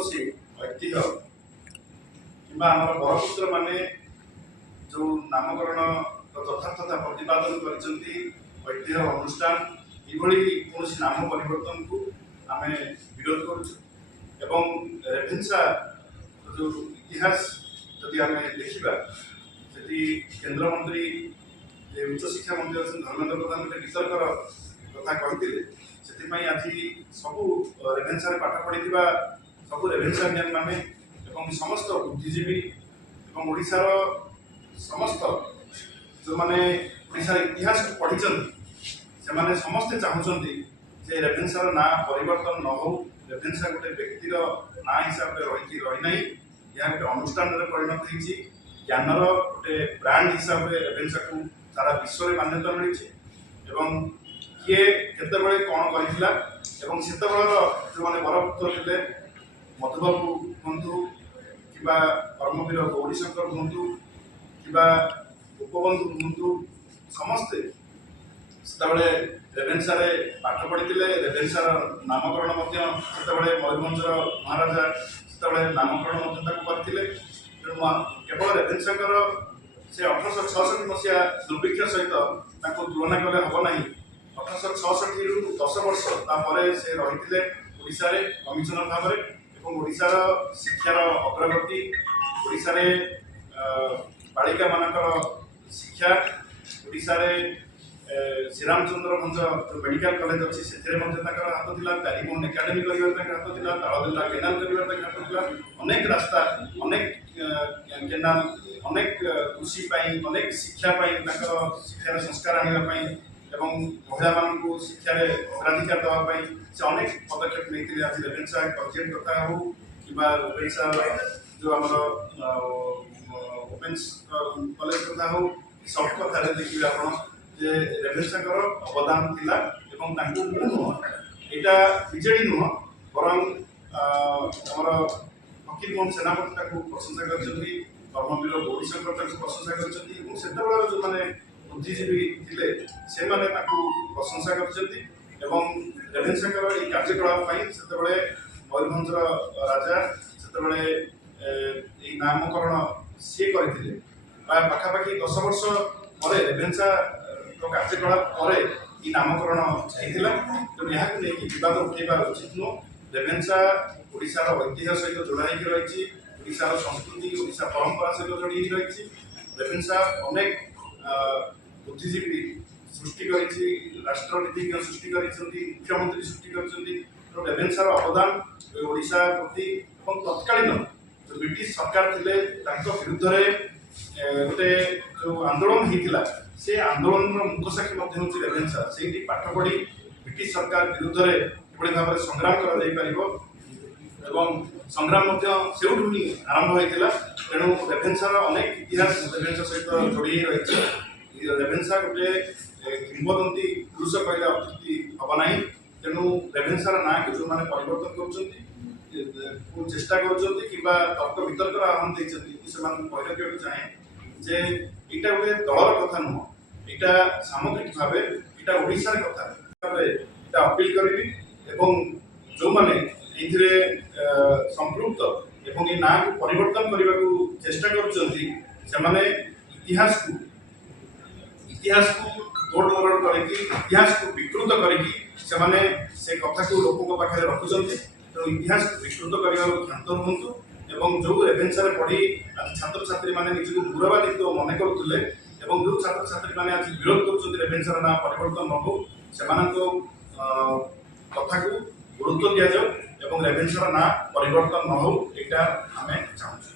कौन ऐतिह्य कि बरपुत्र माने जो नामकरण यथार्थता प्रतिपादन कर अनुष्ठान कौन नाम परिवर्तन को आम विरोध करूँ। रेभेन्सा जो इतिहास जदि आम देखा से केन्द्रमंत्री उच्च शिक्षा मंत्री अच्छे धर्मेन्द्र प्रधान गोटे वितर्कर कथा कहते से आज सबू रेभेन्सा पाठ पढ़ी सबू रेभेन्सानियन माने समस्त बुद्धिजीवी ओडिशार समस्त जो मैंने ओडिशार इतिहास को पढ़ी से समस्ते चाहते जे रेभेन्सार ना परिवर्तन न हो। रेभेन्सा गोटे व्यक्तिर ना हिसाब से रही ना यह गोटे अनुष्ठान परिणत होती ज्ञानर गोटे ब्रांड हिसाब से रेभेन्सा को सारा विश्व में मान्यता मिली किए केतबे कौन करथिला से जो मैंने बरपुत्र थे मधुबाबू हूँ कि कर्मवीर गौरीशंकर हूँ कि गोपबंधु हूँ समस्ते से रेभेन्सा पाठ पढ़ी रेभेन्सार नामकरण से मयूरभंज महाराजा से नामकरण करते केवल रेभेन्सा से 1866 मसीहा दुर्भिक्ष सहित तुलना कले हम ना 1866 रु 10 वर्ष से रही ओडिशा रे कमिशनर भाव में ओडिशार शिक्षार अग्रगति ओडिशा रे बालिका मानकर शिक्षा ओडिशा रे श्रीरामचंद्र भंज जो मेडिकल कॉलेज अच्छी से हाथ था प्यारीमोहन एकाडेमी कर हाथ था तालदुल्ला केनाल कर हाथ था अनेक रास्ता अनेक केनाल अनेक कृषि अनेक शिक्षापी शिक्षार संस्कार आने महिला मान शिक्षार अग्राधिकार देवाई से अनेक पदक्षेप नहीं आज रेभेन्सा कलेज कथा हो कि रेभेन्सा जो आम ओमेन्स कलेज कथा हो सब कथा देखिए आप रेभेन्सा अवदान थिला यहाँ विजेडी नुह बरं फकीर मोहन सेनापति प्रशंसा कर कर्मवीर गौरीशंकर प्रशंसा कर जो मैंने बुद्धिजीवी थे से प्रशंसा कर रेभेन्सा कार्यकलाप से मयूरभंज राजा से नामकरण सी करते पाखापाखि 10 वर्ष पर रेभेन्सा कार्यकलाप नामकरण होता तेणु यहाँ विवाद उठेबा उचित नुह। रेभेन्सा ओडिशार ऐतिह्य सहित जोड़ा रही ओडिशार संस्कृति ओडिशा परंपरा सहित जोड़ी रही रेभेन्सा अनेक बुद्धिजीवी सृष्टि कर राष्ट्रनीतिज्ञ सृष्टि कर मुख्यमंत्री सृष्टि कर रेभेन्सार अवदान ओडिशा प्रति तत्कालीन जो ब्रिटिश सरकार थे विरुद्ध गोटे जो आंदोलन होता से आंदोलन मुखसाक्षी हूँ रेभेन्सा से पाठ पढ़ी ब्रिटिश सरकार विरुद्ध में भाव में संग्राम कर संग्राम से ही आरंभ होता तेणु रेभेन्सार अनेक इतिहास रेभेन्सा सहित जोड़ी रही रेभेन्सा गोटे किंवदंती पुरुष कहले अत्युक्ति हम ना तेणु रेभेन्सार ना को जो मैंने परिवर्तन कर चेष्टा कर तर्क वितर्क आह्वान देते चाहे जे यहाँ गोटे दलर कथा नुह यहाँ सामग्रिक भाव यहाँ ओडिशार कथा अपील करी जो मैंने संपृक्त ये ना को परिवर्तन करने को चेष्टा कर इतिहास को तोड़ मरोड़ कर इतिहास को विकृत कर कथा को लोकों पाखे रखुच्च तेणु इतिहास को विकृत करने क्षांत रुहतु जो रेभेन्सा पढ़ी आज छात्र छात्री मैंने निजक गौरवान्वित मन करुले जो छात्र छात्री मैंने आज विरोध कर रेभेन्सार ना परिवर्तन न हो से कथा को गुरुत्व दि जाऊ रेभेन्सार ना परिवर्तन न हो यहाँ आम चाहूँ।